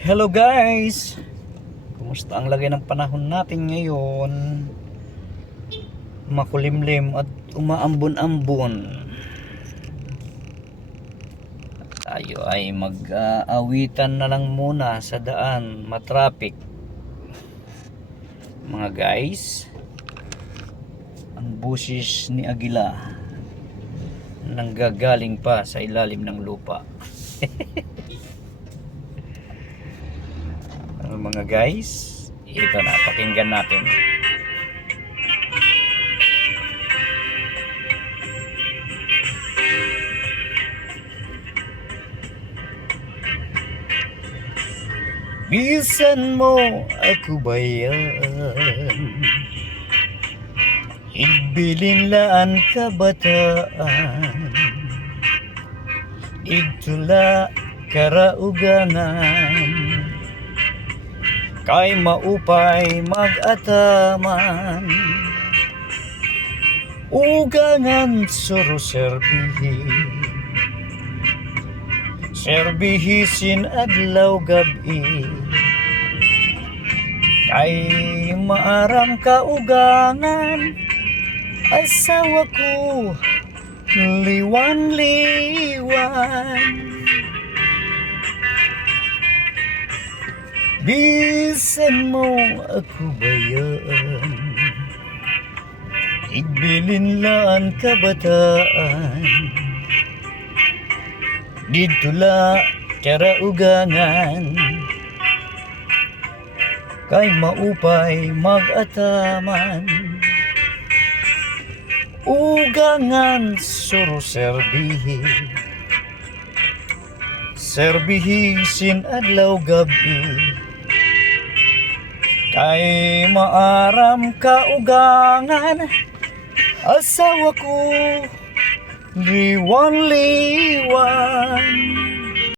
Hello guys! Kumusta ang lagay ng panahon natin ngayon? Makulimlim at umaambon-ambon. Tayo ay mag-aawitan na lang muna sa daan, matraffic. Mga guys, ang busis ni Agila nanggagaling pa sa ilalim ng lupa. Mga guys, ito na, pakinggan natin. Bisan mo ako bayan, igbilinlaan kabataan, igtula karauganan, kay maupay mag-ataman, ugangan suro serbihisin adlaw gabi, kay maaram ka ugangan, asawa ko liwan-liwan. Bisan mo ako bayan, igbilinlaan kabataan, didtula karaugangan, kay maupay mag-ataman, ugangan suro serbihisin adlaw gabi, kay maaram ka ugangan, asawa ko liwan-liwan.